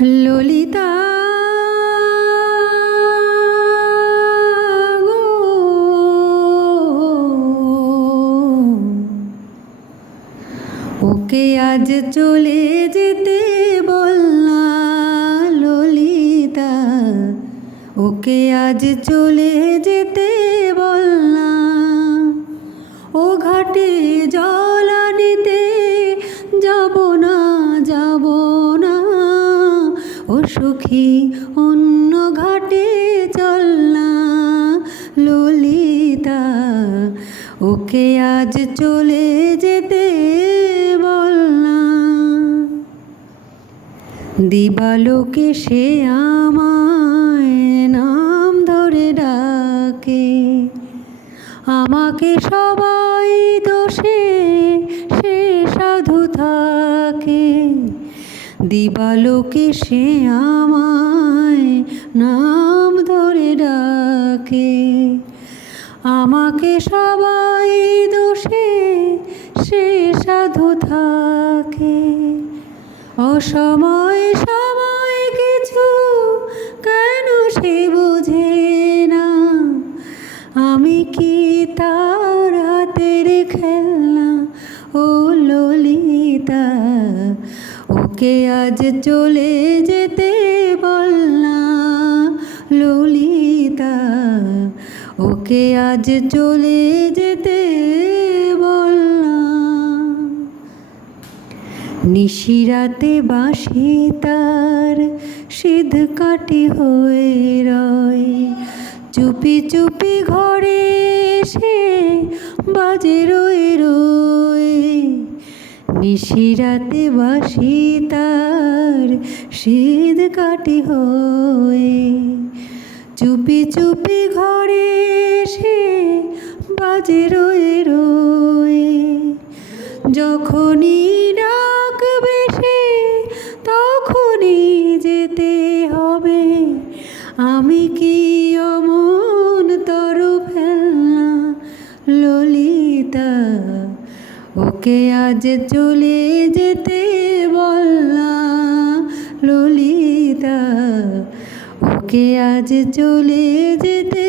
ললিতা গো, ওকে আজ চলে যেতে বলনা ললিতা, ওকে আজ চলে যেতে বলনা। ও ঘাটে জল আনিতে যাব না, যাব না। ও সখী অন্য ঘাটে চল না ললিতা, ওকে আজ চলে যেতে বল না। দিবালোকে সে আমায় নাম ধরে ডাকে, আমাকে সবাই দোষে সে সাধু থাকে। দিবালোকে সে আমায় নাম ধরে ডাকে, আমাকে সবাই দোষে সে সাধু থাকে। অসময় সময় কিছু কেন সে বোঝে না, আমি কি তার হাতের খেলনা ও ললিতা, ওকে আজ চলে যেতে বল না ললিতা, ওকে আজ চলে যেতে বল না। নিশিরাতে বাঁশি তার সিধ কাটি হয়ে রয়, চুপি চুপি ঘরে সে বাজে রয়ে রয়ে। নিশিরাতে বাঁশি তার সিধ কাটি হয়ে, চুপি চুপি ঘরে সে বাজে রয়ে রয়ে। যখনই ডাকবে সে তখনই যেতে হবে, আমি কি অমন তরু ফেলনা ললিতা, ওকে আজ চলে যেতে বল না ললিতা, ওকে আজ চলে যেতে